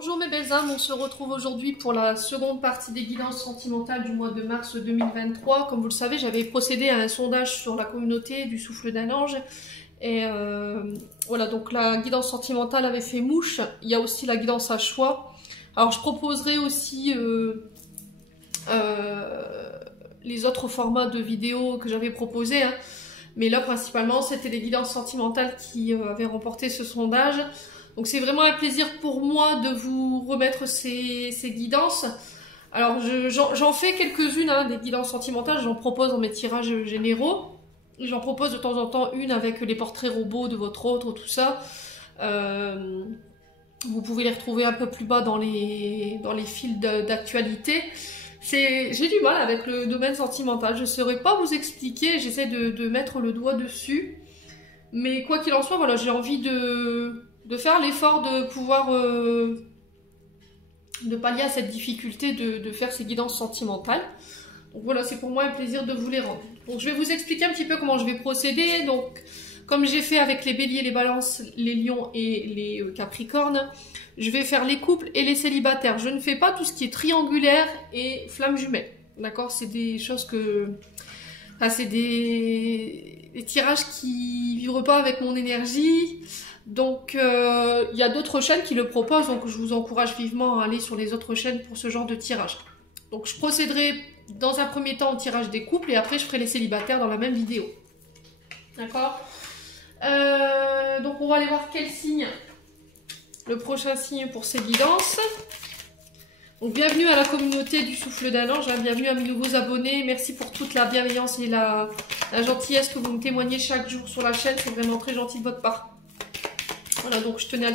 Bonjour mes belles âmes, on se retrouve aujourd'hui pour la seconde partie des guidances sentimentales du mois de mars 2023. Comme vous le savez, j'avais procédé à un sondage sur la communauté du souffle d'un ange. Et voilà, donc la guidance sentimentale avait fait mouche. Il y a aussi la guidance à choix. Alors je proposerai aussi les autres formats de vidéos que j'avais proposés. Hein. Mais là, principalement, c'était les guidances sentimentales qui avaient remporté ce sondage. Donc c'est vraiment un plaisir pour moi de vous remettre ces guidances. Alors j'en fais quelques-unes, hein, des guidances sentimentales, j'en propose dans mes tirages généraux. J'en propose de temps en temps une avec les portraits robots de votre autre, tout ça. Vous pouvez les retrouver un peu plus bas dans les fils d'actualité. J'ai du mal avec le domaine sentimental, je ne saurais pas vous expliquer, j'essaie de mettre le doigt dessus. Mais quoi qu'il en soit, voilà, j'ai envie de faire l'effort de pouvoir de pallier à cette difficulté de faire ces guidances sentimentales. Donc voilà, c'est pour moi un plaisir de vous les rendre. Donc je vais vous expliquer un petit peu comment je vais procéder. Donc comme j'ai fait avec les béliers, les balances, les lions et les capricornes, je vais faire les couples et les célibataires. Je ne fais pas tout ce qui est triangulaire et flamme jumelle. D'accord? C'est des choses que... Enfin, c'est des tirages qui ne vibrent pas avec mon énergie. Donc, il y a d'autres chaînes qui le proposent. Donc, je vous encourage vivement à aller sur les autres chaînes pour ce genre de tirage. Donc, je procéderai dans un premier temps au tirage des couples et après, je ferai les célibataires dans la même vidéo. D'accord? Donc, on va aller voir quel signe, le prochain signe pour ces guidances. Donc, bienvenue à la communauté du souffle d'un ange, hein, bienvenue à mes nouveaux abonnés, merci pour toute la bienveillance et la gentillesse que vous me témoignez chaque jour sur la chaîne, c'est vraiment très gentil de votre part. Voilà, donc je tenais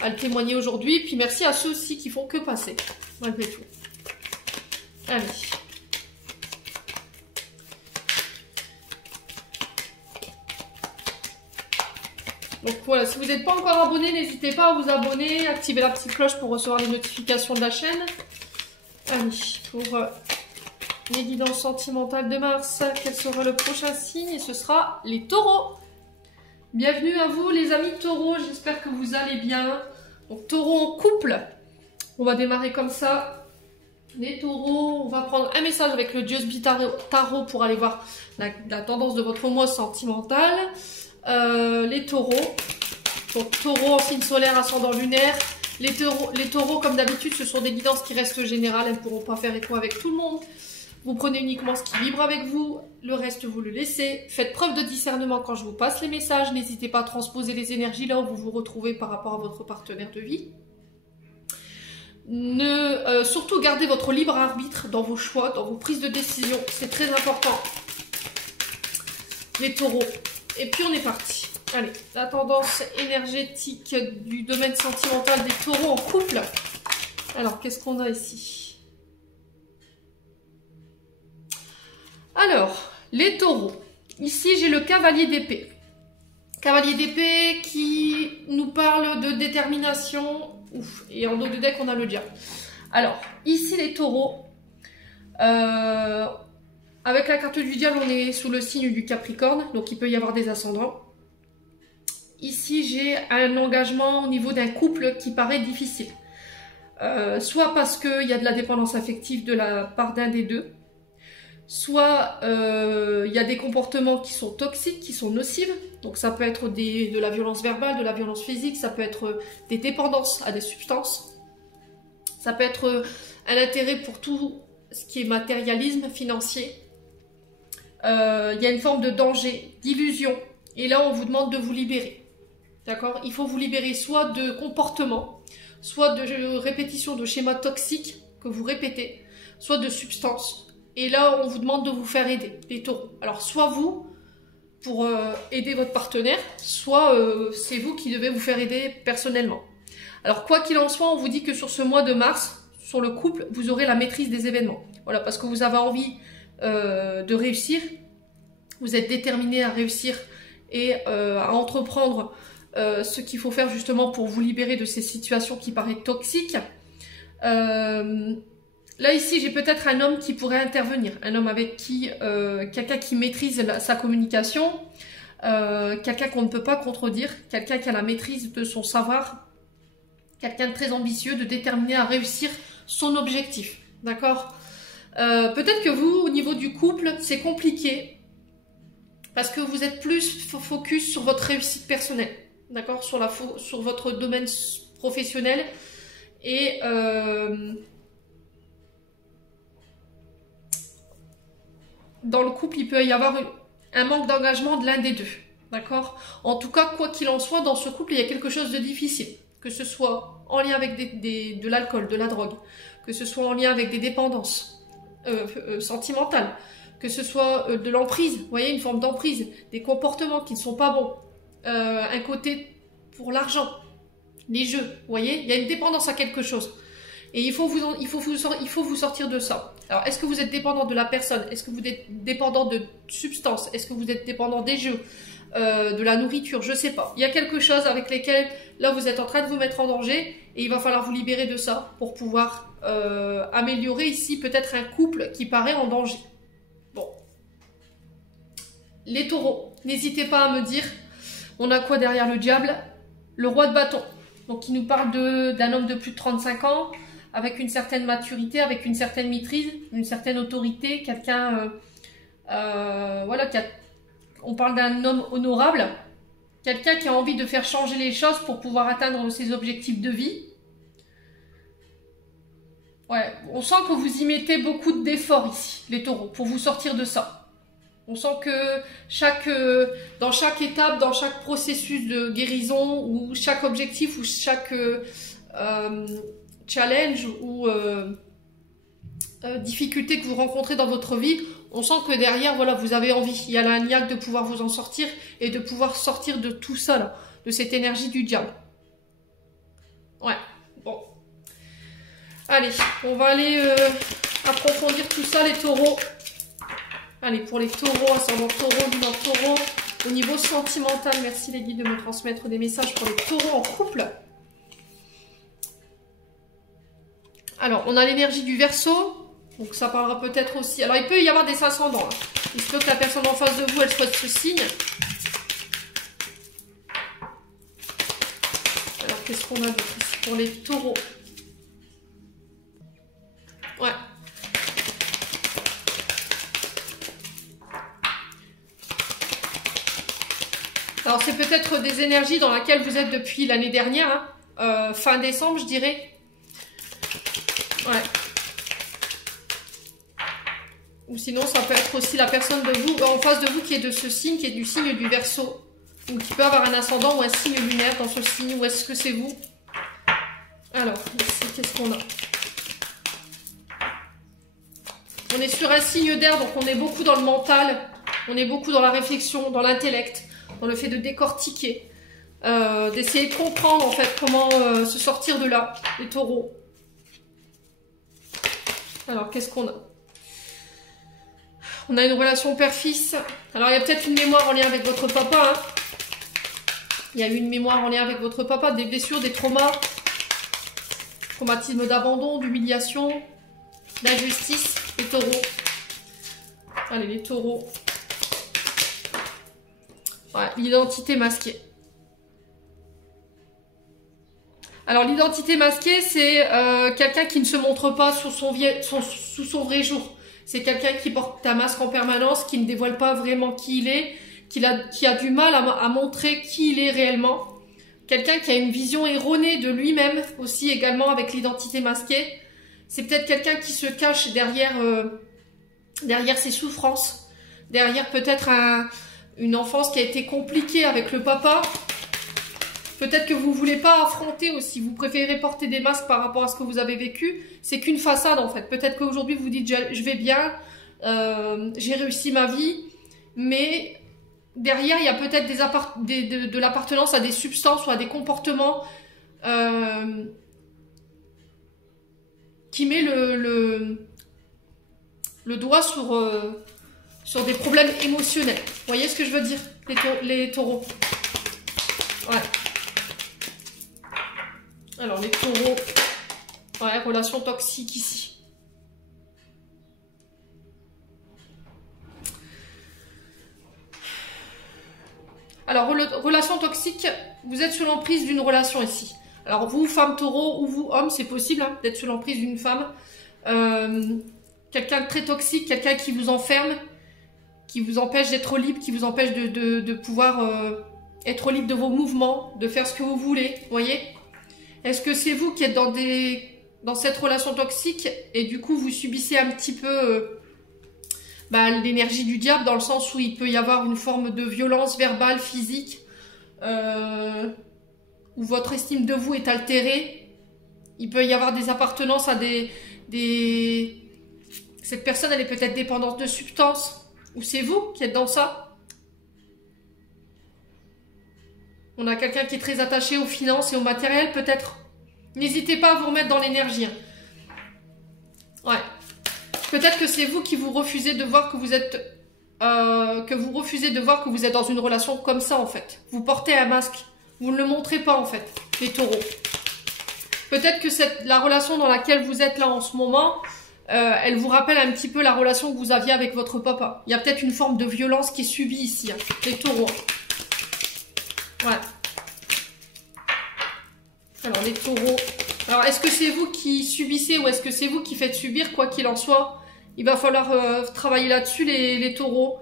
à le témoigner aujourd'hui, puis merci à ceux aussi qui font que passer, malgré tout. Allez. Donc voilà, si vous n'êtes pas encore abonné, n'hésitez pas à vous abonner, activer la petite cloche pour recevoir les notifications de la chaîne. Allez, pour les guidances sentimentales de mars, quel sera le prochain signe? Et ce sera les taureaux. Bienvenue à vous les amis taureaux, j'espère que vous allez bien. Donc taureau en couple, on va démarrer comme ça. Les taureaux, on va prendre un message avec le Diosby Tarot pour aller voir la tendance de votre mois sentimental. Les taureaux, donc taureau en signe solaire, ascendant lunaire. Les taureaux, comme d'habitude, ce sont des guidances qui restent générales, elles ne pourront pas faire écho avec tout le monde. Vous prenez uniquement ce qui vibre avec vous, le reste vous le laissez. Faites preuve de discernement quand je vous passe les messages, n'hésitez pas à transposer les énergies là où vous vous retrouvez par rapport à votre partenaire de vie. Surtout gardez votre libre arbitre dans vos choix, dans vos prises de décision, c'est très important. Les taureaux. Et puis on est parti. Allez, la tendance énergétique du domaine sentimental des taureaux en couple. Alors, qu'est-ce qu'on a ici? Alors, les taureaux. Ici, j'ai le cavalier d'épée. Cavalier d'épée qui nous parle de détermination. Ouf, et en dos de deck, on a le diable. Alors, ici, les taureaux. Avec la carte du diable, on est sous le signe du Capricorne, donc il peut y avoir des ascendants. Ici, j'ai un engagement au niveau d'un couple qui paraît difficile. Soit parce qu'il y a de la dépendance affective de la part d'un des deux, soit il y a des comportements qui sont toxiques, qui sont nocifs. Donc ça peut être de la violence verbale, de la violence physique, ça peut être des dépendances à des substances. Ça peut être un intérêt pour tout ce qui est matérialisme financier. Il y a une forme de danger, d'illusion. Et là, on vous demande de vous libérer. D'accord? Il faut vous libérer soit de comportements, soit de répétition de schémas toxiques que vous répétez, soit de substances. Et là, on vous demande de vous faire aider, les taureaux. Alors, soit vous, pour aider votre partenaire, soit c'est vous qui devez vous faire aider personnellement. Alors, quoi qu'il en soit, on vous dit que sur ce mois de mars, sur le couple, vous aurez la maîtrise des événements. Voilà, parce que vous avez envie de réussir, vous êtes déterminé à réussir et à entreprendre ce qu'il faut faire justement pour vous libérer de ces situations qui paraissent toxiques. Là ici j'ai peut-être un homme qui pourrait intervenir, un homme avec qui, quelqu'un qui maîtrise sa communication, quelqu'un qu'on ne peut pas contredire, quelqu'un qui a la maîtrise de son savoir Quelqu'un de très ambitieux, de déterminé à réussir son objectif. D'accord? Peut-être que vous, au niveau du couple, c'est compliqué. Parce que vous êtes plus focus sur votre réussite personnelle. D'accord? Sur votre domaine professionnel. Et dans le couple, il peut y avoir un manque d'engagement de l'un des deux. D'accord? En tout cas, quoi qu'il en soit, dans ce couple, il y a quelque chose de difficile. Que ce soit en lien avec de l'alcool, de la drogue, que ce soit en lien avec des dépendances sentimentales, que ce soit de l'emprise, vous voyez, une forme d'emprise, des comportements qui ne sont pas bons, un côté pour l'argent, les jeux, vous voyez, il y a une dépendance à quelque chose. Et il faut vous sortir de ça. Alors, est-ce que vous êtes dépendant de la personne? Est-ce que vous êtes dépendant de substances? Est-ce que vous êtes dépendant des jeux, de la nourriture? Je sais pas. Il y a quelque chose avec lesquels, là, vous êtes en train de vous mettre en danger et il va falloir vous libérer de ça pour pouvoir améliorer ici peut-être un couple qui paraît en danger. Bon. Les taureaux, n'hésitez pas à me dire, on a quoi derrière le diable? Le roi de bâton. Donc, il nous parle d'un homme de plus de 35 ans, avec une certaine maturité, avec une certaine maîtrise, une certaine autorité, quelqu'un, voilà, on parle d'un homme honorable, quelqu'un qui a envie de faire changer les choses pour pouvoir atteindre ses objectifs de vie. Ouais, on sent que vous y mettez beaucoup d'efforts ici, les taureaux, pour vous sortir de ça. On sent que dans chaque étape, dans chaque processus de guérison, ou chaque objectif, ou chaque challenge ou difficulté que vous rencontrez dans votre vie, on sent que derrière, voilà, vous avez envie. Il y a la niaque de pouvoir vous en sortir et de pouvoir sortir de tout ça, là, de cette énergie du diable. Ouais, bon. Allez, on va aller approfondir tout ça, les taureaux. Allez, pour les taureaux, ascendant taureau, lunaire taureau, au niveau sentimental, merci les guides de me transmettre des messages pour les taureaux en couple. Alors, on a l'énergie du Verseau, donc ça parlera peut-être aussi. Alors, il peut y avoir des ascendants. Hein. Il se peut que la personne en face de vous, elle soit de ce signe. Alors, qu'est-ce qu'on a d'autre ici pour les taureaux? Ouais. Alors, c'est peut-être des énergies dans lesquelles vous êtes depuis l'année dernière, hein, fin décembre, je dirais. Ouais. Ou sinon, ça peut être aussi la personne de vous, en face de vous qui est de ce signe, qui est du signe du Verseau. Ou qui peut avoir un ascendant ou un signe lunaire dans ce signe. Ou est-ce que c'est vous? Alors, ici, qu'est-ce qu'on a? On est sur un signe d'air, donc on est beaucoup dans le mental. On est beaucoup dans la réflexion, dans l'intellect, dans le fait de décortiquer. D'essayer de comprendre, en fait, comment se sortir de là, les taureaux. Alors, qu'est-ce qu'on a? On a une relation père-fils. Alors, il y a peut-être une mémoire en lien avec votre papa. Hein. Il y a eu une mémoire en lien avec votre papa, des blessures, des traumas, traumatisme d'abandon, d'humiliation, d'injustice. Les taureaux. Allez, les taureaux. Ouais, l'identité masquée. Alors, l'identité masquée, c'est quelqu'un qui ne se montre pas sous son vrai jour. C'est quelqu'un qui porte un masque en permanence, qui ne dévoile pas vraiment qui il est, qui a du mal à montrer qui il est réellement. Quelqu'un qui a une vision erronée de lui-même aussi également avec l'identité masquée. C'est peut-être quelqu'un qui se cache derrière ses souffrances, derrière peut-être une enfance qui a été compliquée avec le papa. Peut-être que vous ne voulez pas affronter aussi, vous préférez porter des masques par rapport à ce que vous avez vécu. C'est qu'une façade en fait. Peut-être qu'aujourd'hui vous dites je vais bien, j'ai réussi ma vie, mais derrière il y a peut-être de l'appartenance à des substances ou à des comportements qui met le doigt sur des problèmes émotionnels. Vous voyez ce que je veux dire, les taureaux? Ouais. Alors, les taureaux, ouais, relation toxique ici. Alors, relation toxique, vous êtes sous l'emprise d'une relation ici. Alors vous, femme taureau, ou vous, homme, c'est possible hein, d'être sous l'emprise d'une femme. Quelqu'un de très toxique, quelqu'un qui vous enferme, qui vous empêche d'être libre, qui vous empêche de pouvoir être libre de vos mouvements, de faire ce que vous voulez, voyez? Est-ce que c'est vous qui êtes dans cette relation toxique et du coup vous subissez un petit peu l'énergie du diable, dans le sens où il peut y avoir une forme de violence verbale, physique, où votre estime de vous est altérée. Il peut y avoir des appartenances à cette personne, elle est peut-être dépendante de substances, ou c'est vous qui êtes dans ça. On a quelqu'un qui est très attaché aux finances et au matériel, peut-être. N'hésitez pas à vous remettre dans l'énergie. Ouais. Peut-être que c'est vous qui vous refusez de voir que vous êtes... refusez de voir que vous êtes dans une relation comme ça, en fait. Vous portez un masque. Vous ne le montrez pas, en fait, les taureaux. Peut-être que la relation dans laquelle vous êtes là en ce moment, elle vous rappelle un petit peu la relation que vous aviez avec votre papa. Il y a peut-être une forme de violence qui est subie ici, hein, les taureaux. Ouais. Alors, les taureaux. Alors, est-ce que c'est vous qui subissez ou est-ce que c'est vous qui faites subir, quoi qu'il en soit? Il va falloir travailler là-dessus, les taureaux.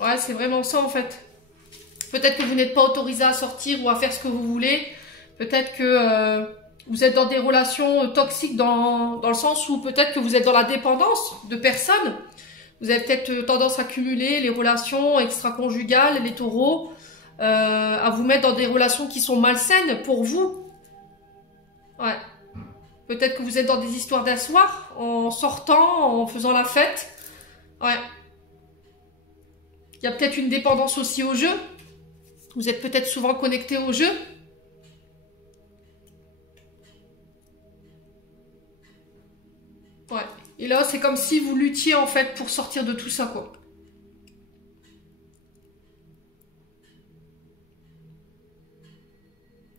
Ouais, c'est vraiment ça, en fait. Peut-être que vous n'êtes pas autorisé à sortir ou à faire ce que vous voulez. Peut-être que vous êtes dans des relations toxiques dans le sens où peut-être que vous êtes dans la dépendance de personnes. Vous avez peut-être tendance à cumuler les relations extra-conjugales, les taureaux, à vous mettre dans des relations qui sont malsaines pour vous. Ouais. Peut-être que vous êtes dans des histoires d'un soir, en sortant, en faisant la fête. Ouais. Il y a peut-être une dépendance aussi au jeu. Vous êtes peut-être souvent connecté au jeu. Ouais. Et là, c'est comme si vous luttiez en fait pour sortir de tout ça, quoi.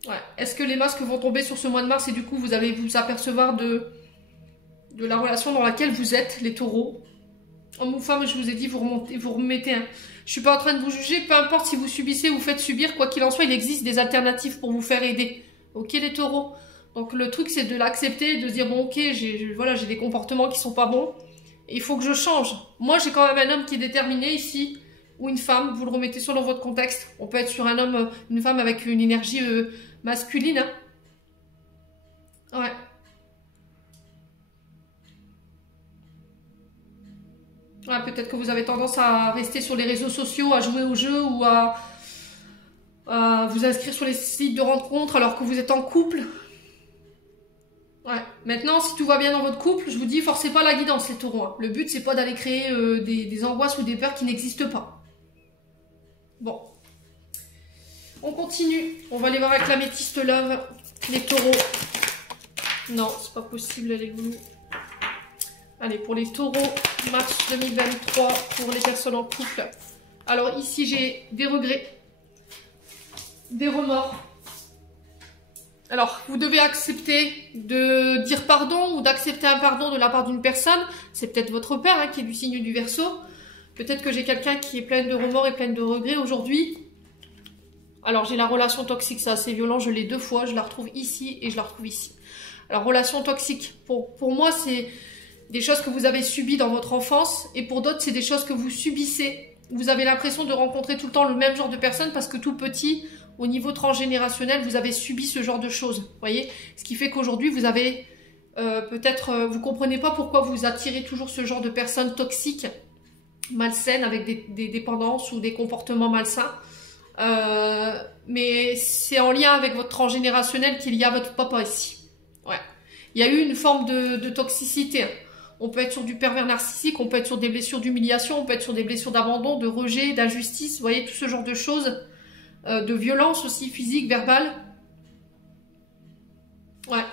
Ouais. Est-ce que les masques vont tomber sur ce mois de mars et du coup vous allez vous apercevoir de la relation dans laquelle vous êtes, les taureaux? Homme ou femme, je vous ai dit, vous remettez un... Je suis pas en train de vous juger, peu importe si vous subissez ou vous faites subir, quoi qu'il en soit, il existe des alternatives pour vous faire aider. Ok les taureaux? Donc le truc c'est de l'accepter, de se dire bon ok, j'ai des comportements qui sont pas bons, et il faut que je change. Moi j'ai quand même un homme qui est déterminé ici, ou une femme, vous le remettez selon votre contexte. On peut être sur un homme, une femme avec une énergie masculine. Hein. Ouais. Ouais, peut-être que vous avez tendance à rester sur les réseaux sociaux, à jouer au jeu ou à vous inscrire sur les sites de rencontres alors que vous êtes en couple. Ouais. Maintenant, si tout va bien dans votre couple, je vous dis, forcez pas la guidance, les taureaux. Hein. Le but, c'est pas d'aller créer des angoisses ou des peurs qui n'existent pas. Bon. On continue. On va aller voir avec l'améthyste love, les taureaux. Non, c'est pas possible, les goulous. Allez, pour les taureaux, mars 2023, pour les personnes en couple. Alors ici, j'ai des regrets, des remords. Alors, vous devez accepter de dire pardon ou d'accepter un pardon de la part d'une personne. C'est peut-être votre père hein, qui est du signe du Verseau. Peut-être que j'ai quelqu'un qui est plein de remords et plein de regrets aujourd'hui. Alors, j'ai la relation toxique, c'est assez violent. Je l'ai 2 fois. Je la retrouve ici et je la retrouve ici. Alors, relation toxique, pour moi, c'est des choses que vous avez subies dans votre enfance. Et pour d'autres, c'est des choses que vous subissez. Vous avez l'impression de rencontrer tout le temps le même genre de personne parce que tout petit... Au niveau transgénérationnel, vous avez subi ce genre de choses, vous voyez. Ce qui fait qu'aujourd'hui, vous avez vous comprenez pas pourquoi vous attirez toujours ce genre de personnes toxiques, malsaines, avec des dépendances ou des comportements malsains. Mais c'est en lien avec votre transgénérationnel qu'il y a votre papa ici. Ouais. Il y a eu une forme de toxicité. On peut être sur du pervers narcissique, on peut être sur des blessures d'humiliation, on peut être sur des blessures d'abandon, de rejet, d'injustice, vous voyez, tout ce genre de choses. De violence aussi, physique, verbale. Ouais.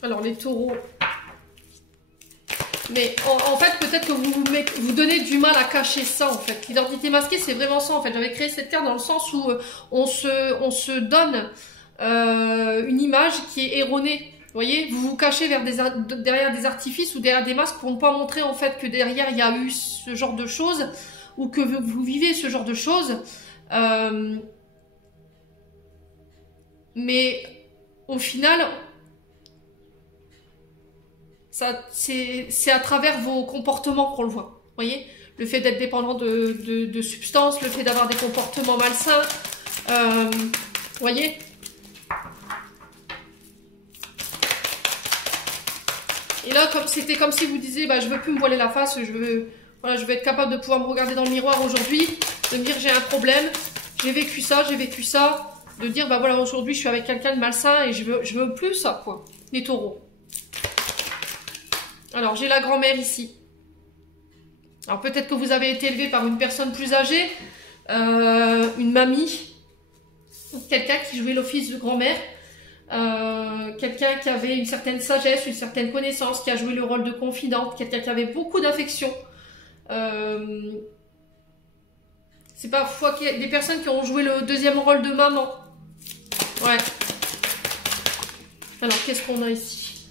Alors, les taureaux. Mais en fait, peut-être que vous donnez du mal à cacher ça, en fait. L'identité masquée, c'est vraiment ça, en fait. J'avais créé cette carte dans le sens où on se donne une image qui est erronée. voyez, vous vous cachez derrière des artifices ou derrière des masques pour ne pas montrer en fait que derrière il y a eu ce genre de choses ou que vous vivez ce genre de choses. Mais au final, c'est à travers vos comportements qu'on le voit. Voyez, le fait d'être dépendant de substances, le fait d'avoir des comportements malsains. Voyez. Et là, c'était comme si vous disiez, bah, je veux plus me voiler la face, je veux être capable de pouvoir me regarder dans le miroir aujourd'hui, de me dire j'ai un problème, j'ai vécu ça, de dire bah voilà, aujourd'hui je suis avec quelqu'un de malsain et je veux plus ça, quoi. Les taureaux. Alors j'ai la grand-mère ici. Alors peut-être que vous avez été élevé par une personne plus âgée, une mamie, quelqu'un qui jouait l'office de grand-mère. Quelqu'un qui avait une certaine sagesse, une certaine connaissance, qui a joué le rôle de confidente, quelqu'un qui avait beaucoup d'affection. C'est parfois qu'il y a des personnes qui ont joué le deuxième rôle de maman. Ouais. Alors, qu'est-ce qu'on a ici?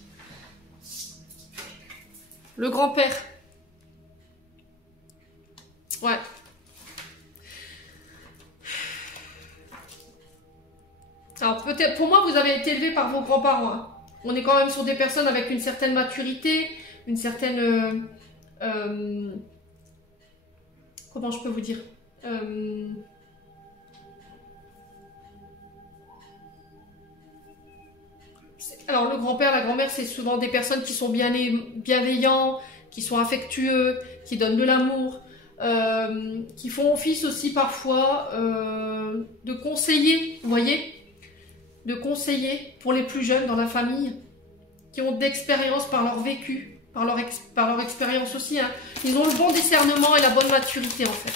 Le grand-père. Ouais. Alors peut-être, pour moi, vous avez été élevé par vos grands-parents. Hein. On est quand même sur des personnes avec une certaine maturité, une certaine... comment je peux vous dire Alors le grand-père, la grand-mère, c'est souvent des personnes qui sont bienveillants, qui sont affectueux, qui donnent de l'amour, qui font office aussi parfois de conseiller, vous voyez, de conseiller pour les plus jeunes dans la famille, qui ont d'expérience par leur vécu, par leur expérience aussi. Hein. Ils ont le bon discernement et la bonne maturité en fait.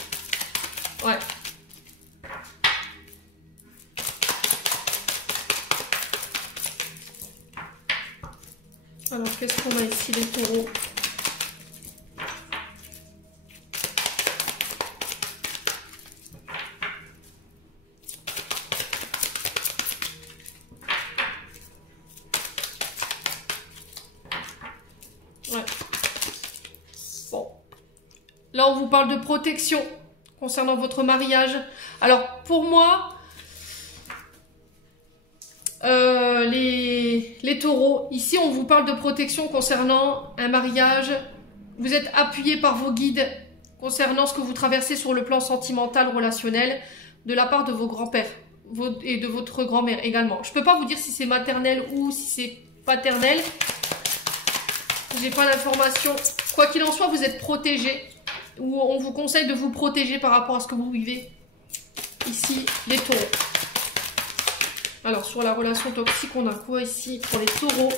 Ouais. Alors qu'est-ce qu'on a ici les taureaux? Là, on vous parle de protection concernant votre mariage. Alors, pour moi, les taureaux, ici, on vous parle de protection concernant un mariage. Vous êtes appuyé par vos guides concernant ce que vous traversez sur le plan sentimental, relationnel, de la part de vos grands-pères et de votre grand-mère également. Je ne peux pas vous dire si c'est maternel ou si c'est paternel. J'ai pas l'information. Quoi qu'il en soit, vous êtes protégé. Ou on vous conseille de vous protéger par rapport à ce que vous vivez. Ici, les taureaux. Alors, sur la relation toxique, on a quoi ici pour les taureaux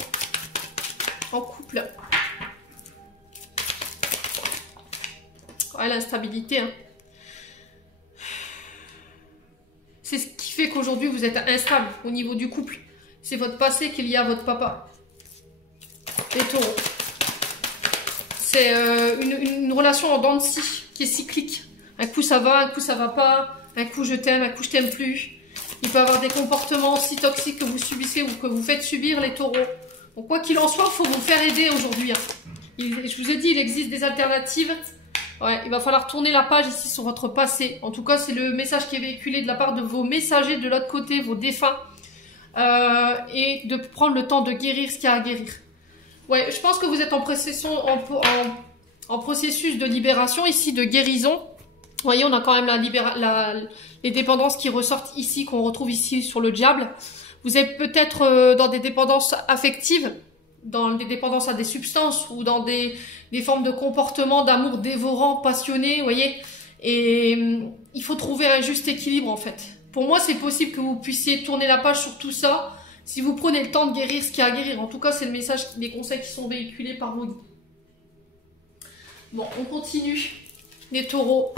en couple? Ouais, l'instabilité. Hein. C'est ce qui fait qu'aujourd'hui, vous êtes instable au niveau du couple. C'est votre passé qui est lié à votre papa. Les taureaux. C'est une relation en dents de scie qui est cyclique. Un coup ça va, un coup ça va pas. Un coup je t'aime, un coup je t'aime plus. Il peut y avoir des comportements aussi toxiques que vous subissez ou que vous faites subir les taureaux. Donc quoi qu'il en soit, il faut vous faire aider aujourd'hui. Hein. Je vous ai dit, il existe des alternatives. Ouais, il va falloir tourner la page ici sur votre passé. En tout cas, c'est le message qui est véhiculé de la part de vos messagers de l'autre côté, vos défunts. Et de prendre le temps de guérir ce qu'il y a à guérir. Ouais, je pense que vous êtes en processus de libération ici, de guérison. Vous voyez, on a quand même les dépendances qui ressortent ici, qu'on retrouve ici sur le diable. Vous êtes peut-être dans des dépendances affectives, dans des dépendances à des substances ou dans des formes de comportement d'amour dévorant, passionné, vous voyez. Et il faut trouver un juste équilibre en fait. Pour moi, c'est possible que vous puissiez tourner la page sur tout ça. Si vous prenez le temps de guérir ce qu'il y a à guérir. En tout cas, c'est le message, les conseils qui sont véhiculés par vos guides. Bon, on continue. Les taureaux.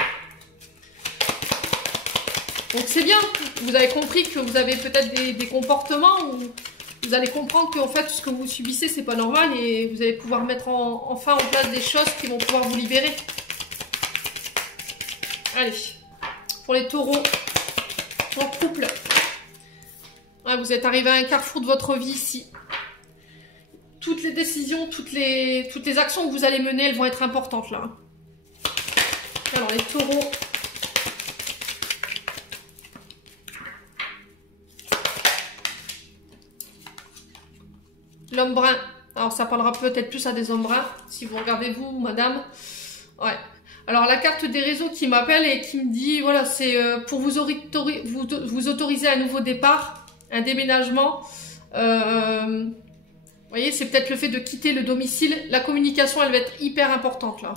Donc c'est bien. Vous avez compris que vous avez peut-être des comportements où vous allez comprendre qu'en fait, ce que vous subissez, c'est pas normal. Et vous allez pouvoir mettre enfin en place des choses qui vont pouvoir vous libérer. Allez. Pour les taureaux. En couple. Ouais, vous êtes arrivé à un carrefour de votre vie ici. toutes les décisions, toutes les actions que vous allez mener, elles vont être importantes là. Alors les taureaux. L'homme brun. Alors ça parlera peut-être plus à des hommes bruns, si vous regardez vous, madame. Ouais. Alors la carte des réseaux qui m'appelle et qui me dit, voilà, c'est pour vous autoriser un nouveau départ, un déménagement. Vous voyez, c'est peut-être le fait de quitter le domicile. La communication, elle va être hyper importante là.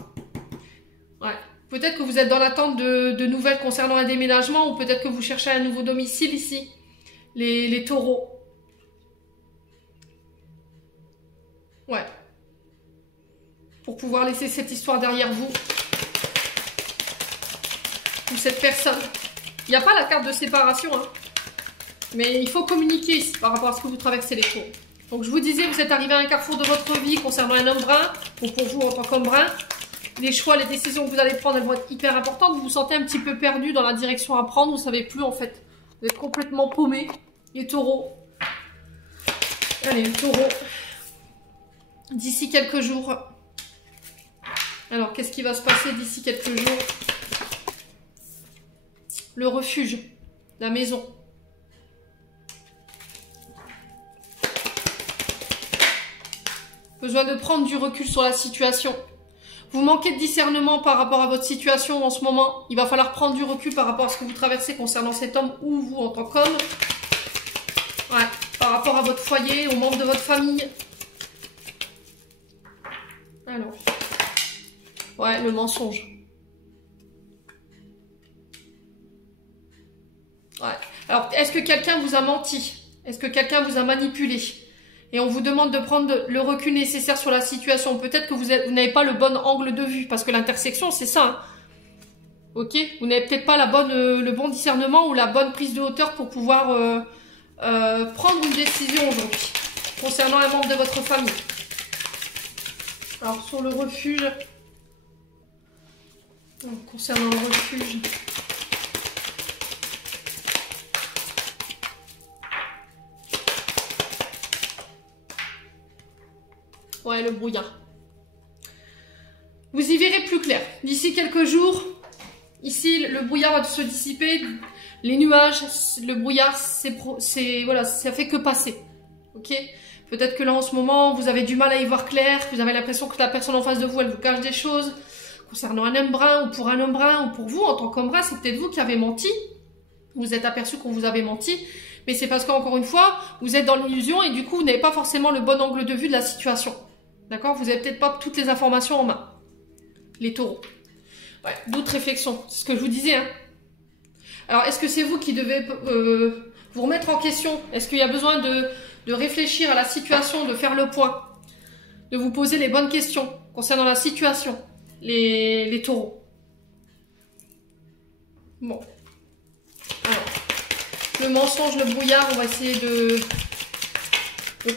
Ouais. Peut-être que vous êtes dans l'attente de nouvelles concernant un déménagement ou peut-être que vous cherchez un nouveau domicile ici. Les taureaux. Ouais. Pour pouvoir laisser cette histoire derrière vous. Ou cette personne. Il n'y a pas la carte de séparation, hein. Mais il faut communiquer ici par rapport à ce que vous traversez les taureaux. Donc je vous disais, vous êtes arrivé à un carrefour de votre vie concernant un homme brun, ou pour vous en tant qu'homme brun. Les choix, les décisions que vous allez prendre, elles vont être hyper importantes. Vous vous sentez un petit peu perdu dans la direction à prendre, vous ne savez plus en fait. Vous êtes complètement paumé. Les taureaux. Allez, les taureaux. D'ici quelques jours. Alors, qu'est-ce qui va se passer d'ici quelques jours? Le refuge, la maison. Besoin de prendre du recul sur la situation. Vous manquez de discernement par rapport à votre situation en ce moment. Il va falloir prendre du recul par rapport à ce que vous traversez concernant cet homme ou vous en tant qu'homme. Ouais, par rapport à votre foyer, aux membres de votre famille. Alors. Ouais, le mensonge. Ouais. Alors, est-ce que quelqu'un vous a menti? Est-ce que quelqu'un vous a manipulé? Et on vous demande de prendre le recul nécessaire sur la situation. Peut-être que vous n'avez pas le bon angle de vue, parce que l'intersection, c'est ça. Hein. Ok? Vous n'avez peut-être pas le bon discernement ou la bonne prise de hauteur pour pouvoir prendre une décision aujourd'hui, concernant un membre de votre famille. Alors, sur le refuge... Concernant le refuge... Ouais, le brouillard. Vous y verrez plus clair. D'ici quelques jours, ici, le brouillard va se dissiper. Les nuages, le brouillard, voilà, ça fait que passer. Ok? Peut-être que là, en ce moment, vous avez du mal à y voir clair. Vous avez l'impression que la personne en face de vous, elle vous cache des choses. Concernant un homme brun, ou pour un homme brun, ou pour vous, en tant qu'homme brun, c'est peut-être vous qui avez menti. Vous êtes aperçu qu'on vous avait menti. Mais c'est parce qu'encore une fois, vous êtes dans l'illusion et du coup, vous n'avez pas forcément le bon angle de vue de la situation. D'accord? Vous n'avez peut-être pas toutes les informations en main. Les taureaux. Ouais, d'autres réflexions. C'est ce que je vous disais. Hein. Alors, est-ce que c'est vous qui devez vous remettre en question? Est-ce qu'il y a besoin de réfléchir à la situation, de faire le point, de vous poser les bonnes questions concernant la situation, les taureaux? Bon. Alors, le mensonge, le brouillard, on va essayer de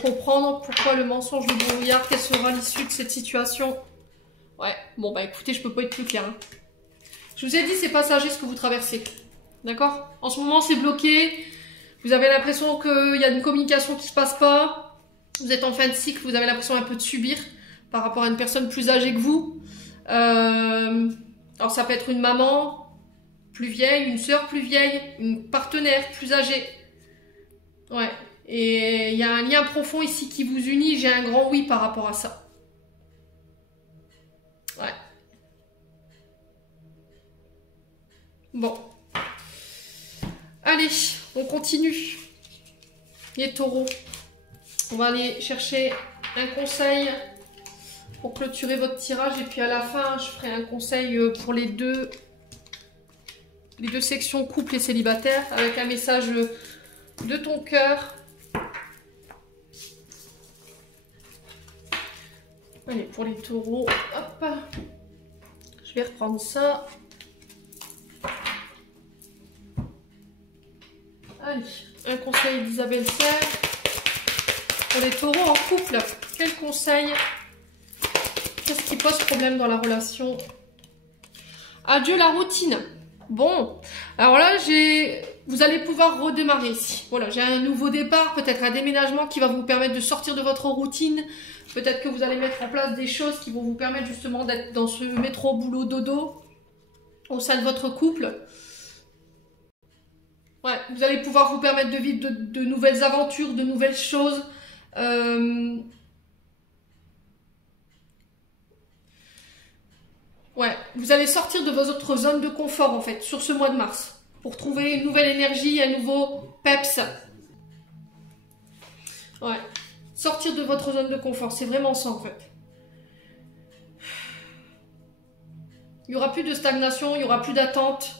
comprendre pourquoi le mensonge, le brouillard, quelle sera l'issue de cette situation. Ouais, bon bah écoutez, je peux pas être plus clair. Hein. Je vous ai dit, c'est passager ce que vous traversez. D'accord? En ce moment, c'est bloqué. Vous avez l'impression qu'il y a une communication qui se passe pas. Vous êtes en fin de cycle, vous avez l'impression un peu de subir par rapport à une personne plus âgée que vous. Alors ça peut être une maman plus vieille, une sœur plus vieille, une partenaire plus âgée. Ouais. Et il y a un lien profond ici qui vous unit. J'ai un grand oui par rapport à ça. Ouais. Bon. Allez, on continue. Les taureaux. On va aller chercher un conseil pour clôturer votre tirage. Et puis à la fin, je ferai un conseil pour les deux sections couple et célibataire. Avec un message de ton cœur. Allez, pour les taureaux, hop, je vais reprendre ça. Allez, un conseil d'Isabelle Serre. Pour les taureaux en couple, quel conseil? Qu'est-ce qui pose problème dans la relation? Adieu la routine. Bon, alors là, vous allez pouvoir redémarrer ici. Voilà, j'ai un nouveau départ, peut-être un déménagement qui va vous permettre de sortir de votre routine. Peut-être que vous allez mettre en place des choses qui vont vous permettre justement d'être dans ce métro boulot dodo au sein de votre couple. Ouais, vous allez pouvoir vous permettre de vivre de nouvelles aventures, de nouvelles choses. Ouais, vous allez sortir de votre zone de confort en fait, sur ce mois de mars, pour trouver une nouvelle énergie, un nouveau peps. Ouais, sortir de votre zone de confort, c'est vraiment ça en fait. Il n'y aura plus de stagnation, il n'y aura plus d'attente.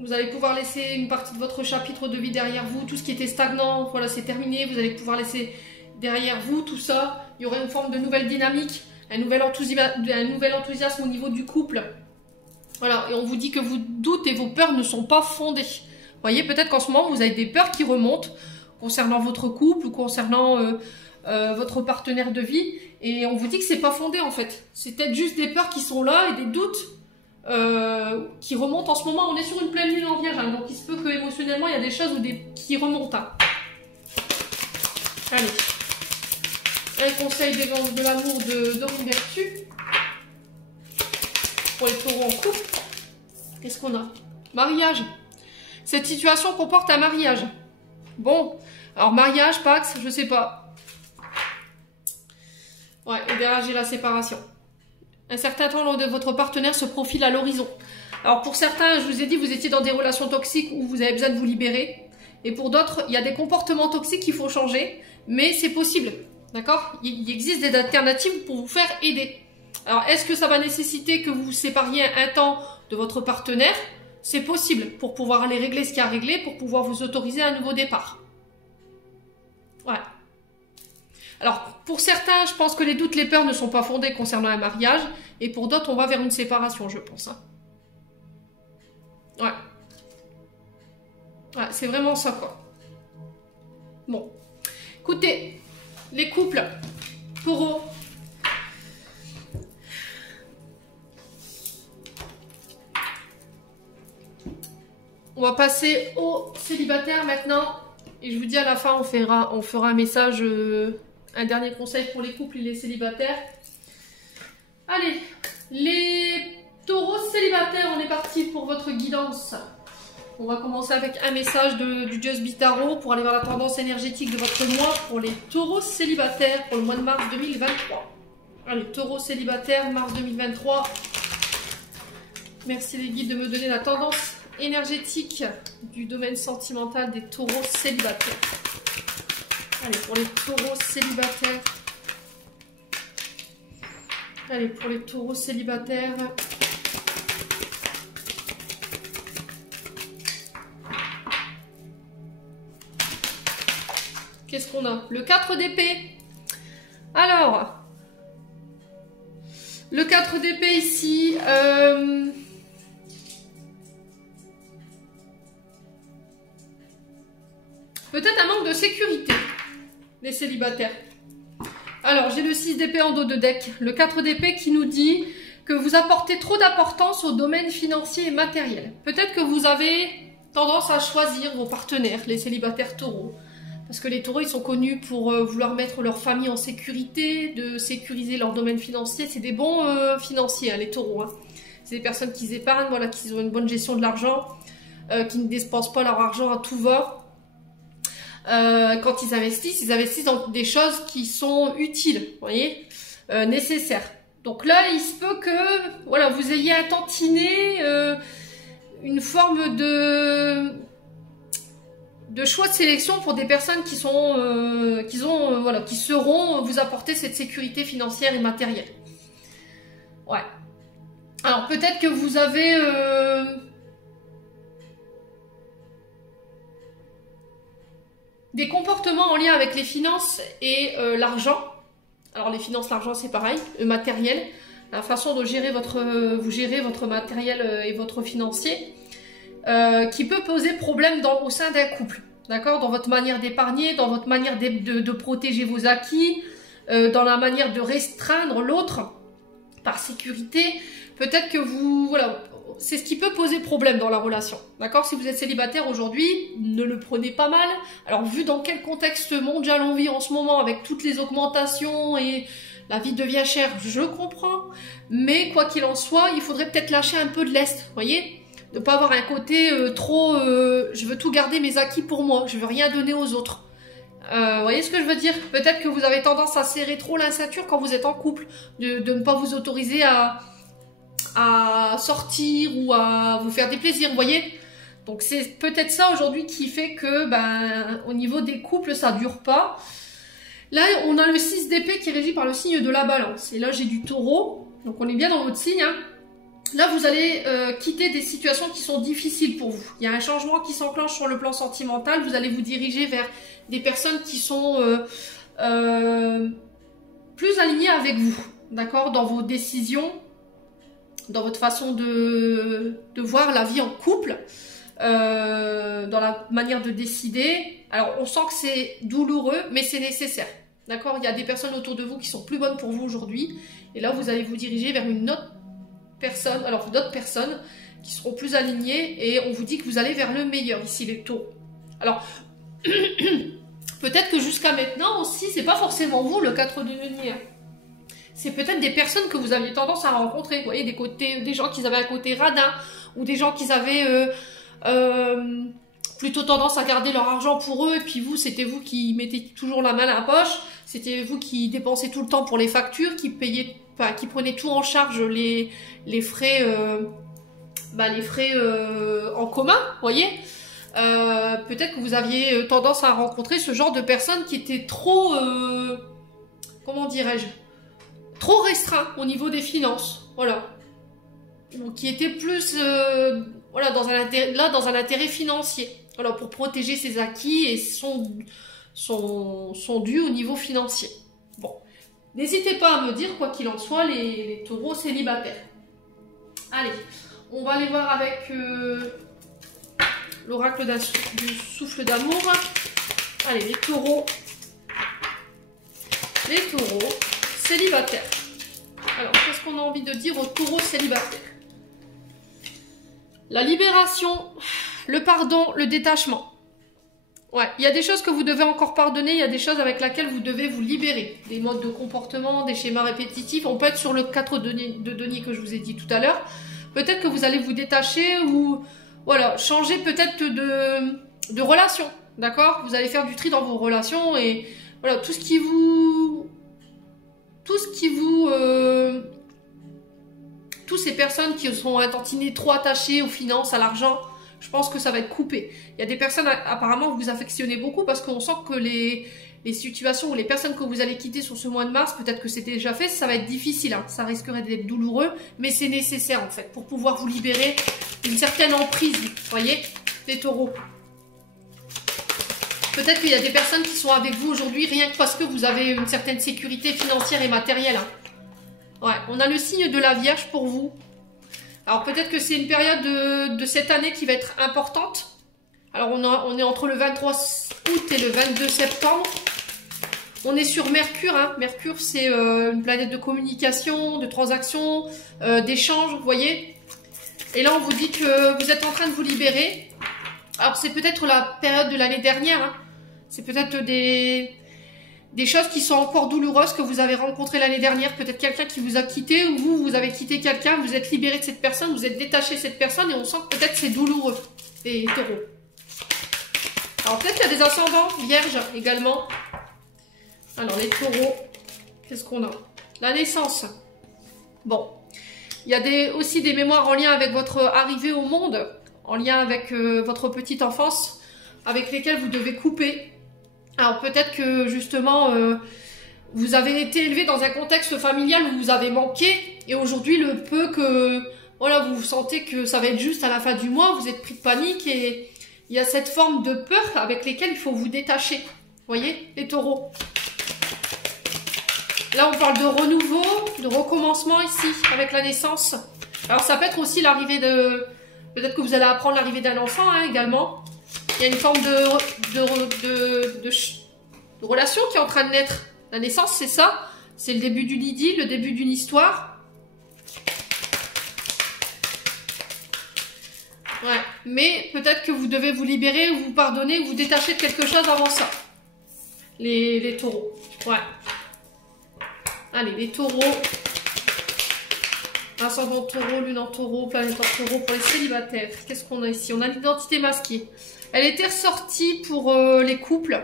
Vous allez pouvoir laisser une partie de votre chapitre de vie derrière vous, tout ce qui était stagnant, voilà, c'est terminé, vous allez pouvoir laisser derrière vous tout ça. Il y aura une forme de nouvelle dynamique, un nouvel enthousiasme au niveau du couple. Voilà, et on vous dit que vos doutes et vos peurs ne sont pas fondés. Vous voyez, peut-être qu'en ce moment, vous avez des peurs qui remontent concernant votre couple ou concernant votre partenaire de vie. Et on vous dit que c'est pas fondé en fait. C'est peut-être juste des peurs qui sont là et des doutes qui remontent en ce moment. On est sur une pleine lune en Vierge, hein, donc il se peut que émotionnellement, il y a des choses qui remontent. Hein. Allez. Un conseil de l'amour de Dorine Vertu. Pour les taureaux en couple. Qu'est-ce qu'on a? Mariage. Cette situation comporte un mariage. Bon. Alors mariage, Pax, je sais pas. Ouais, et derrière j'ai la séparation. Un certain temps de votre partenaire se profile à l'horizon. Alors pour certains, je vous ai dit, vous étiez dans des relations toxiques où vous avez besoin de vous libérer. Et pour d'autres, il y a des comportements toxiques qu'il faut changer. Mais c'est possible. D'accord? Il existe des alternatives pour vous faire aider. Alors, est-ce que ça va nécessiter que vous vous sépariez un temps de votre partenaire? C'est possible pour pouvoir aller régler ce qu'il y a à régler, pour pouvoir vous autoriser un nouveau départ. Ouais. Alors, pour certains, je pense que les doutes, les peurs ne sont pas fondés concernant un mariage. Et pour d'autres, on va vers une séparation, je pense. Hein. Ouais. Ouais, c'est vraiment ça, quoi. Bon. Écoutez, les couples, taureaux. On va passer aux célibataires maintenant. Et je vous dis à la fin, on fera un message, un dernier conseil pour les couples et les célibataires. Allez, les taureaux célibataires, on est parti pour votre guidance. On va commencer avec un message du Just Be Tarot pour aller voir la tendance énergétique de votre mois pour les taureaux célibataires pour le mois de mars 2023. Allez, taureaux célibataires, mars 2023. Merci les guides de me donner la tendance énergétique du domaine sentimental des taureaux célibataires. Allez, pour les taureaux célibataires. Allez, pour les taureaux célibataires. Qu'est-ce qu'on a? Le 4 d'épée. Alors, le 4 d'épée ici. Peut-être un manque de sécurité, les célibataires. Alors, j'ai le 6 d'épée en dos de deck. Le 4 d'épée qui nous dit que vous apportez trop d'importance au domaine financier et matériel. Peut-être que vous avez tendance à choisir vos partenaires, les célibataires taureaux. Parce que les taureaux, ils sont connus pour vouloir mettre leur famille en sécurité, de sécuriser leur domaine financier. C'est des bons financiers, hein, les taureaux. Hein. C'est des personnes qui épargnent, voilà, qui ont une bonne gestion de l'argent, qui ne dépensent pas leur argent à tout va. Quand ils investissent dans des choses qui sont utiles, vous voyez, nécessaires. Donc là, il se peut que, voilà, vous ayez à tantiner une forme de choix de sélection pour des personnes qui sauront vous apporter cette sécurité financière et matérielle. Ouais. Alors peut-être que vous avez des comportements en lien avec les finances et l'argent. Alors les finances, l'argent c'est pareil, le matériel, la façon de gérer vous gérez votre matériel et votre financier. Qui peut poser problème au sein d'un couple, d'accord, dans votre manière d'épargner, dans votre manière de protéger vos acquis, dans la manière de restreindre l'autre par sécurité. Peut-être que vous... Voilà, c'est ce qui peut poser problème dans la relation. D'accord? Si vous êtes célibataire aujourd'hui, ne le prenez pas mal. Alors, vu dans quel contexte mondial on vit en ce moment, avec toutes les augmentations et la vie devient chère, je comprends. Mais quoi qu'il en soit, il faudrait peut-être lâcher un peu de lest, vous voyez? De pas avoir un côté trop... je veux tout garder mes acquis pour moi, je veux rien donner aux autres. Vous voyez ce que je veux dire? Peut-être que vous avez tendance à serrer trop la ceinture quand vous êtes en couple, de ne pas vous autoriser à sortir ou à vous faire des plaisirs, vous voyez? Donc c'est peut-être ça aujourd'hui qui fait que au niveau des couples ça dure pas. Là on a le 6 d'épée qui est régi par le signe de la balance, et là j'ai du taureau, donc on est bien dans votre signe, hein. Là vous allez quitter des situations qui sont difficiles pour vous. Il y a un changement qui s'enclenche sur le plan sentimental, vous allez vous diriger vers des personnes qui sont plus alignées avec vous, d'accord, dans vos décisions, dans votre façon de voir la vie en couple, dans la manière de décider. Alors on sent que c'est douloureux, mais c'est nécessaire. D'accord? Il y a des personnes autour de vous qui sont plus bonnes pour vous aujourd'hui. Et là, vous allez vous diriger vers une autre personne, alors d'autres personnes qui seront plus alignées. Et on vous dit que vous allez vers le meilleur ici, les taureaux. Alors, peut-être que jusqu'à maintenant aussi, c'est pas forcément vous, le 4 de denier. C'est peut-être des personnes que vous aviez tendance à rencontrer. Vous voyez, des gens qui avaient un côté radin, ou des gens qui avaient plutôt tendance à garder leur argent pour eux, et puis vous, c'était vous qui mettez toujours la main à la poche, c'était vous qui dépensez tout le temps pour les factures, qui payez, enfin, qui prenez tout en charge, les frais, en commun, vous voyez. Peut-être que vous aviez tendance à rencontrer ce genre de personnes qui étaient trop, comment dirais-je, trop restreints au niveau des finances, voilà, ou qui étaient plus, voilà, dans un intérêt financier, voilà, pour protéger ses acquis et sont dus au niveau financier. Bon, n'hésitez pas à me dire, quoi qu'il en soit, les taureaux célibataires. Allez, on va aller voir avec l'oracle du souffle d'amour. Allez, les taureaux célibataires. Alors, qu'est-ce qu'on a envie de dire aux taureaux célibataires? La libération, le pardon, le détachement. Ouais, il y a des choses que vous devez encore pardonner, il y a des choses avec lesquelles vous devez vous libérer. Des modes de comportement, des schémas répétitifs. On peut être sur le 4 de denier que je vous ai dit tout à l'heure. Peut-être que vous allez vous détacher ou voilà, changer peut-être de relation. D'accord? Vous allez faire du tri dans vos relations et voilà, toutes ces personnes qui sont intentionnées, trop attachées aux finances, à l'argent, je pense que ça va être coupé. Il y a des personnes, apparemment, que vous affectionnez beaucoup parce qu'on sent que les situations ou les personnes que vous allez quitter sur ce mois de mars, peut-être que c'était déjà fait, ça va être difficile, hein. Ça risquerait d'être douloureux, mais c'est nécessaire en fait pour pouvoir vous libérer d'une certaine emprise, vous voyez, les taureaux. Peut-être qu'il y a des personnes qui sont avec vous aujourd'hui rien que parce que vous avez une certaine sécurité financière et matérielle, hein. Ouais, on a le signe de la Vierge pour vous. Alors peut-être que c'est une période de cette année qui va être importante. Alors on est entre le 23 août et le 22 septembre. On est sur Mercure, hein. Mercure c'est une planète de communication, de transactions, d'échanges, vous voyez. Et là on vous dit que vous êtes en train de vous libérer. Alors c'est peut-être la période de l'année dernière, hein. C'est peut-être des choses qui sont encore douloureuses que vous avez rencontrées l'année dernière. Peut-être quelqu'un qui vous a quitté ou vous avez quitté quelqu'un, vous êtes libéré de cette personne, vous êtes détaché de cette personne et on sent que peut-être c'est douloureux, les taureaux. Alors peut-être qu'il y a des ascendants vierges également. Alors les taureaux, qu'est-ce qu'on a? La naissance. Bon, il y a aussi des mémoires en lien avec votre arrivée au monde, en lien avec votre petite enfance, avec lesquelles vous devez couper. Alors peut-être que justement vous avez été élevé dans un contexte familial où vous avez manqué et aujourd'hui le peu que voilà, vous sentez que ça va être juste à la fin du mois, vous êtes pris de panique et il y a cette forme de peur avec lesquelles il faut vous détacher. Vous voyez, les taureaux. Là on parle de renouveau, de recommencement ici avec la naissance. Alors ça peut être aussi l'arrivée de... Peut-être que vous allez apprendre l'arrivée d'un enfant, hein, également. Il y a une forme de relation qui est en train de naître. La naissance, c'est ça. C'est le début d'une idylle, le début d'une histoire. Ouais, mais peut-être que vous devez vous libérer ou vous pardonner ou vous détacher de quelque chose avant ça. Les taureaux. Ouais. Allez, les taureaux. Ascendant taureau, lune en taureau, planète en taureau pour les célibataires. Qu'est-ce qu'on a ici? On a l'identité masquée. Elle était ressortie pour les couples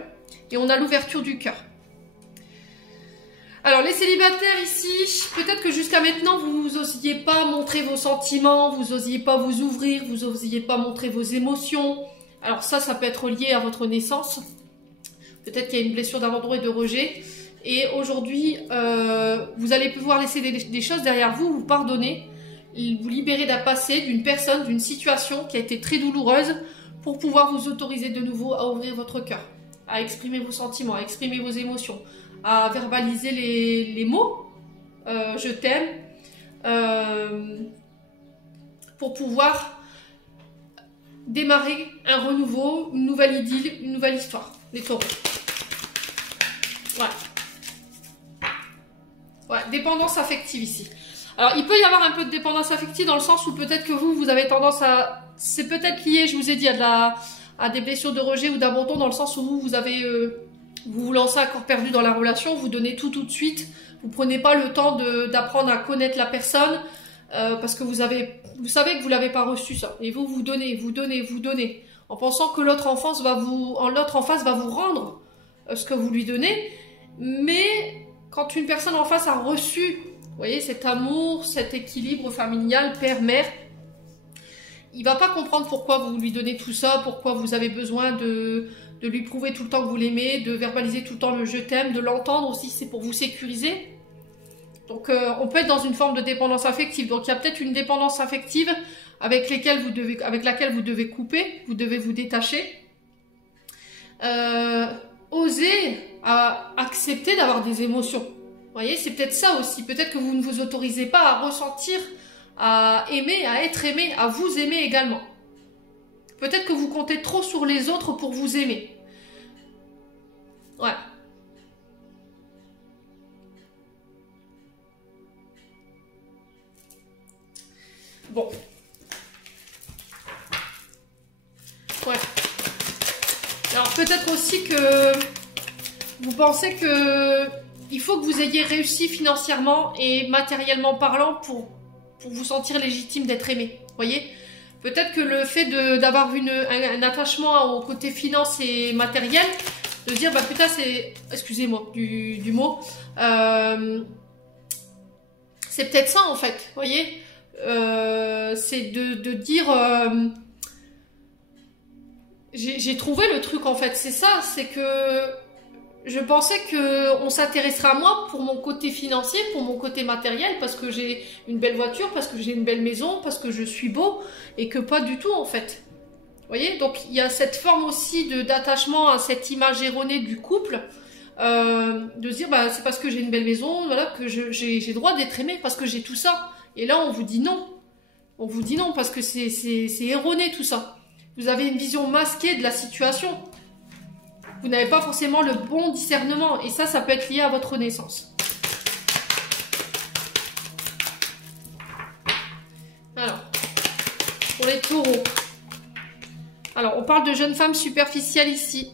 et on a l'ouverture du cœur. Alors les célibataires ici, peut-être que jusqu'à maintenant vous n'osiez pas montrer vos sentiments, vous n'osiez pas vous ouvrir, vous n'osiez pas montrer vos émotions. Alors ça peut être lié à votre naissance. Peut-être qu'il y a une blessure d'abandon et de rejet. Et aujourd'hui, vous allez pouvoir laisser des choses derrière vous, vous pardonner, vous libérer d'un passé, d'une personne, d'une situation qui a été très douloureuse pour pouvoir vous autoriser de nouveau à ouvrir votre cœur, à exprimer vos sentiments, à exprimer vos émotions, à verbaliser les mots « je t'aime » pour pouvoir démarrer un renouveau, une nouvelle idylle, une nouvelle histoire. Les taureaux. Ouais. Ouais, dépendance affective ici. Alors, il peut y avoir un peu de dépendance affective dans le sens où peut-être que vous avez tendance à... C'est peut-être lié, je vous ai dit, à des blessures de rejet ou d'abandon dans le sens où vous vous lancez à corps perdu dans la relation, vous donnez tout de suite, vous prenez pas le temps d'apprendre à connaître la personne parce que vous savez que vous l'avez pas reçu ça. Et vous donnez, en pensant que l'autre en face va vous rendre ce que vous lui donnez, mais quand une personne en face a reçu, vous voyez, cet amour, cet équilibre familial, père-mère, il va pas comprendre pourquoi vous lui donnez tout ça, pourquoi vous avez besoin de lui prouver tout le temps que vous l'aimez, de verbaliser tout le temps le je t'aime, de l'entendre aussi, c'est pour vous sécuriser. Donc on peut être dans une forme de dépendance affective. Donc il y a peut-être une dépendance affective avec laquelle vous devez couper, vous devez vous détacher. Oser accepter d'avoir des émotions. Vous voyez, c'est peut-être ça aussi. Peut-être que vous ne vous autorisez pas à ressentir, à aimer, à être aimé, à vous aimer également. Peut-être que vous comptez trop sur les autres pour vous aimer. Ouais. Bon. Ouais. Alors peut-être aussi que vous pensez que il faut que vous ayez réussi financièrement et matériellement parlant pour vous sentir légitime d'être aimé. Vous voyez? Peut-être que le fait d'avoir un attachement au côté finance et matériel, de se dire bah putain c'est, excusez-moi du mot, c'est peut-être ça en fait. Vous voyez? C'est de dire j'ai trouvé le truc en fait, c'est ça, c'est que je pensais qu'on s'intéresserait à moi pour mon côté financier, pour mon côté matériel, parce que j'ai une belle voiture, parce que j'ai une belle maison, parce que je suis beau, et que pas du tout en fait. Vous voyez? Donc il y a cette forme aussi d'attachement à cette image erronée du couple, de se dire bah c'est parce que j'ai une belle maison, voilà, que j'ai droit d'être aimé, parce que j'ai tout ça. Et là on vous dit non. On vous dit non, parce que c'est erroné tout ça. Vous avez une vision masquée de la situation. Vous n'avez pas forcément le bon discernement. Et ça peut être lié à votre naissance. Alors, pour les taureaux. Alors, on parle de jeunes femmes superficielles ici.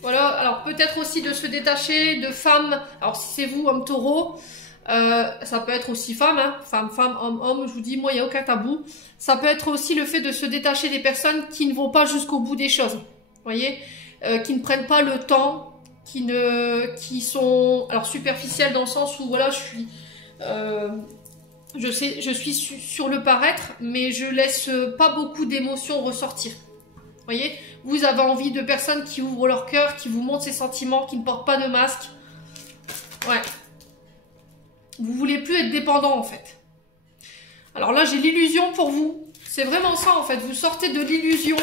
Voilà, alors peut-être aussi de se détacher de femmes. Alors, si c'est vous, homme taureau, ça peut être aussi femme, hein, femme, homme, je vous dis, moi, il n'y a aucun tabou. Ça peut être aussi le fait de se détacher des personnes qui ne vont pas jusqu'au bout des choses. Vous voyez? Qui ne prennent pas le temps, qui sont alors superficielles dans le sens où voilà je suis sur le paraître, mais je laisse pas beaucoup d'émotions ressortir. Vous voyez, vous avez envie de personnes qui ouvrent leur cœur, qui vous montrent ses sentiments, qui ne portent pas de masque. Ouais. Vous voulez plus être dépendant en fait. Alors là j'ai l'illusion pour vous. C'est vraiment ça en fait. Vous sortez de l'illusion.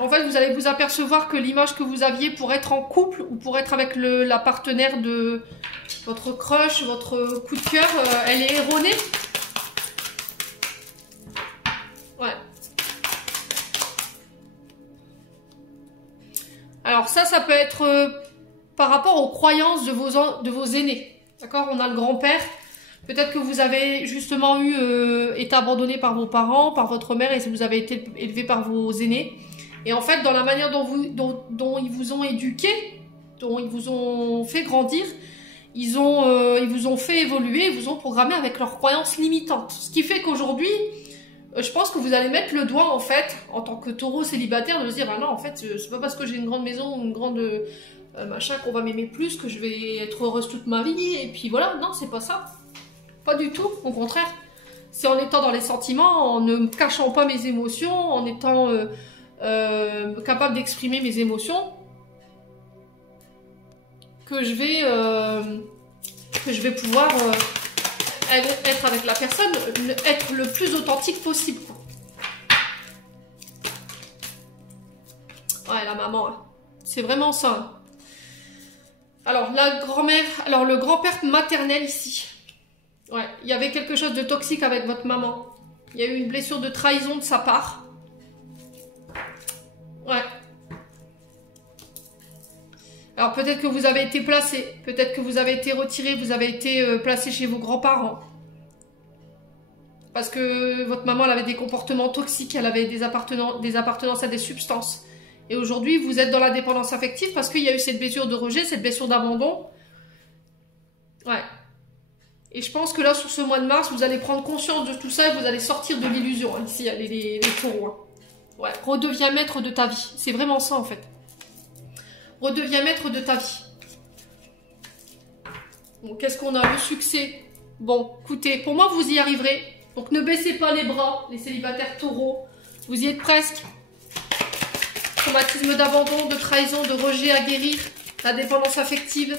En fait, vous allez vous apercevoir que l'image que vous aviez pour être en couple ou pour être avec la partenaire de votre crush, votre coup de cœur, elle est erronée. Ouais. Alors ça peut être par rapport aux croyances de vos aînés. D'accord? On a le grand-père. Peut-être que vous avez justement été abandonné par vos parents, par votre mère, et vous avez été élevé par vos aînés. Et en fait, dans la manière dont ils vous ont éduqué, dont ils vous ont fait grandir, ils vous ont fait évoluer, ils vous ont programmé avec leurs croyances limitantes. Ce qui fait qu'aujourd'hui, je pense que vous allez mettre le doigt, en fait, en tant que taureau célibataire, de se dire, ah non, en fait, c'est pas parce que j'ai une grande maison ou une grande machin qu'on va m'aimer plus, que je vais être heureuse toute ma vie, et puis voilà, non, c'est pas ça. Pas du tout, au contraire. C'est en étant dans les sentiments, en ne cachant pas mes émotions, en étant capable d'exprimer mes émotions, que je vais pouvoir être avec la personne, être le plus authentique possible. Ouais, la maman, hein. C'est vraiment ça. Hein. Alors, la grand-mère, alors le grand-père maternel ici. Ouais, il y avait quelque chose de toxique avec votre maman. Il y a eu une blessure de trahison de sa part. Ouais. Alors peut-être que vous avez été placé, peut-être que vous avez été retiré, vous avez été placé chez vos grands-parents. Parce que votre maman elle avait des comportements toxiques, elle avait des appartenances à des substances. Et aujourd'hui, vous êtes dans la dépendance affective parce qu'il y a eu cette blessure de rejet, cette blessure d'abandon. Ouais. Et je pense que là, sur ce mois de mars, vous allez prendre conscience de tout ça et vous allez sortir de l'illusion. Hein, ici, les taureaux. Hein. Ouais, redeviens maître de ta vie. C'est vraiment ça, en fait. Redeviens maître de ta vie. Bon, qu'est-ce qu'on a? Le succès. Bon, écoutez, pour moi, vous y arriverez. Donc, ne baissez pas les bras, les célibataires taureaux. Vous y êtes presque. Traumatisme d'abandon, de trahison, de rejet à guérir. La dépendance affective.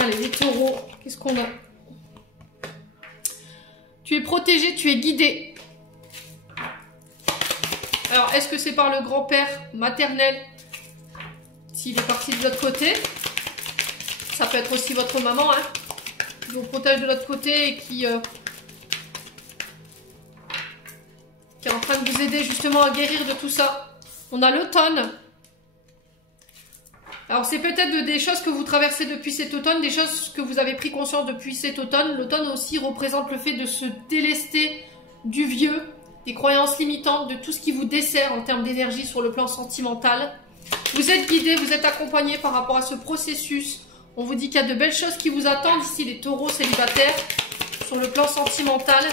Allez, les taureaux, qu'est-ce qu'on a? Tu es protégé, tu es guidé. Alors, est-ce que c'est par le grand-père maternel? S'il est parti de l'autre côté. Ça peut être aussi votre maman, hein, qui vous protège de l'autre côté et qui est en train de vous aider justement à guérir de tout ça. On a l'automne. Alors, c'est peut-être des choses que vous traversez depuis cet automne, des choses que vous avez pris conscience depuis cet automne. L'automne aussi représente le fait de se délester du vieux, des croyances limitantes, de tout ce qui vous dessert en termes d'énergie sur le plan sentimental. Vous êtes guidé, vous êtes accompagné par rapport à ce processus. On vous dit qu'il y a de belles choses qui vous attendent ici, les taureaux célibataires, sur le plan sentimental.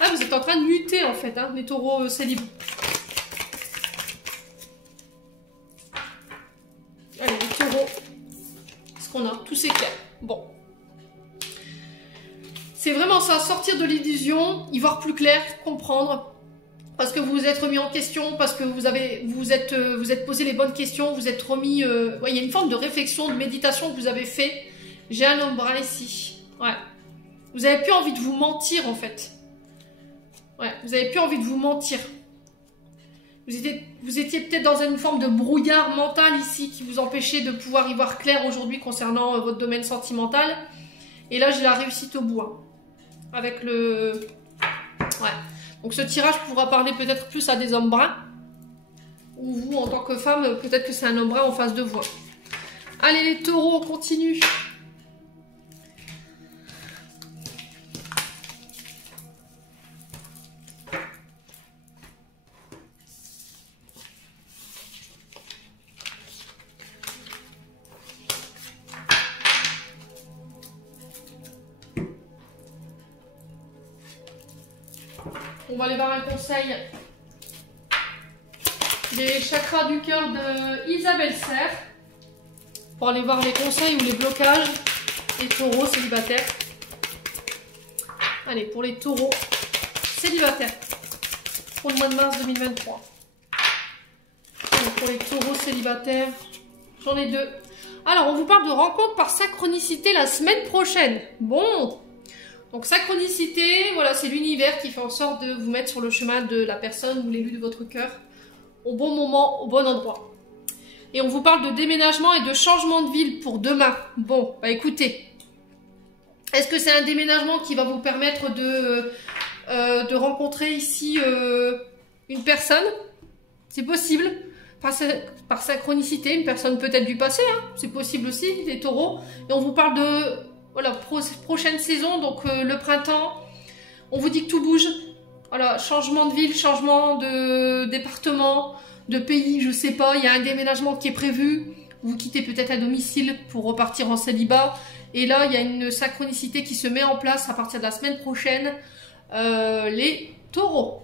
Ah, vous êtes en train de muter en fait, hein, les taureaux célibataires. Allez, les taureaux. Qu'est-ce qu'on a? Tout s'éclaire. Bon. C'est vraiment ça, sortir de l'illusion, y voir plus clair, comprendre. Parce que vous vous êtes remis en question, parce que vous êtes posé les bonnes questions, vous êtes remis... ouais, il y a une forme de réflexion, de méditation que vous avez fait. J'ai un homme brun ici. Ouais. Vous n'avez plus envie de vous mentir, en fait. Ouais, vous n'avez plus envie de vous mentir. Vous étiez peut-être dans une forme de brouillard mental ici qui vous empêchait de pouvoir y voir clair aujourd'hui concernant votre domaine sentimental. Et là, j'ai la réussite au bout. Hein. Avec le... Ouais. Donc ce tirage pourra parler peut-être plus à des hommes bruns. Ou vous, en tant que femme, peut-être que c'est un homme brun en face de vous. Allez les taureaux, on continue. On va aller voir un conseil des chakras du cœur de Isabelle Serre pour aller voir les conseils ou les blocages des taureaux célibataires. Allez, pour les taureaux célibataires pour le mois de mars 2023. Allez, pour les taureaux célibataires, j'en ai deux. Alors, on vous parle de rencontre par synchronicité la semaine prochaine. Bon. Donc synchronicité, voilà, c'est l'univers qui fait en sorte de vous mettre sur le chemin de la personne ou l'élu de votre cœur au bon moment, au bon endroit. Et on vous parle de déménagement et de changement de ville pour demain. Bon, bah écoutez, est-ce que c'est un déménagement qui va vous permettre de rencontrer ici une personne? C'est possible. par synchronicité, une personne peut-être du passé, hein, c'est possible aussi, les taureaux. Et on vous parle de voilà, prochaine saison, donc le printemps. On vous dit que tout bouge. Voilà, changement de ville, changement de département, de pays, je sais pas. Il y a un déménagement qui est prévu. Vous quittez peut-être un domicile pour repartir en célibat. Et là, il y a une synchronicité qui se met en place à partir de la semaine prochaine. Les taureaux.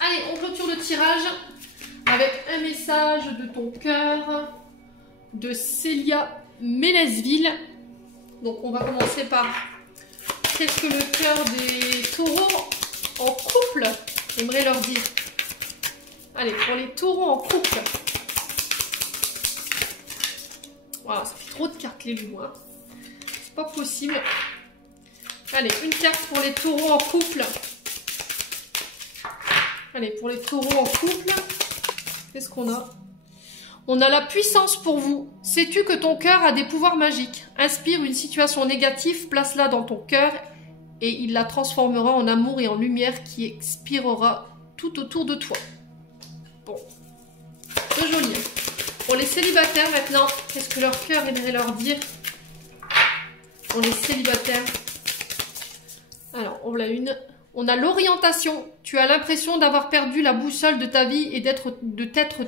Allez, on clôture le tirage avec un message de ton cœur de Célia Mélesville. Donc, on va commencer par qu'est-ce que le cœur des taureaux en couple aimerait leur dire. Allez, pour les taureaux en couple. Voilà, ça fait trop de cartes les loups, hein. C'est pas possible. Allez, une carte pour les taureaux en couple. Allez, pour les taureaux en couple, qu'est-ce qu'on a? On a la puissance pour vous. Sais-tu que ton cœur a des pouvoirs magiques? Inspire une situation négative, place-la dans ton cœur et il la transformera en amour et en lumière qui expirera tout autour de toi. Bon, c'est joli. Pour les célibataires maintenant, qu'est-ce que leur cœur aimerait leur dire? Pour les célibataires. Alors, on l'a une. On a l'orientation. Tu as l'impression d'avoir perdu la boussole de ta vie et de t'être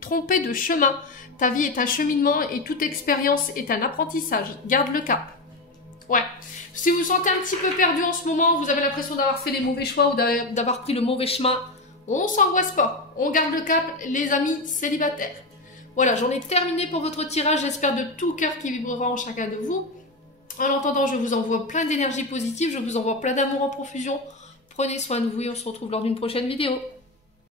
trompé de chemin. Ta vie est un cheminement et toute expérience est un apprentissage. Garde le cap. Ouais. Si vous vous sentez un petit peu perdu en ce moment, vous avez l'impression d'avoir fait les mauvais choix ou d'avoir pris le mauvais chemin, on s'angoisse pas. On garde le cap, les amis célibataires. Voilà, j'en ai terminé pour votre tirage. J'espère de tout cœur qu'il vibrera en chacun de vous. En attendant, je vous envoie plein d'énergie positive. Je vous envoie plein d'amour en profusion. Prenez soin de vous et on se retrouve lors d'une prochaine vidéo.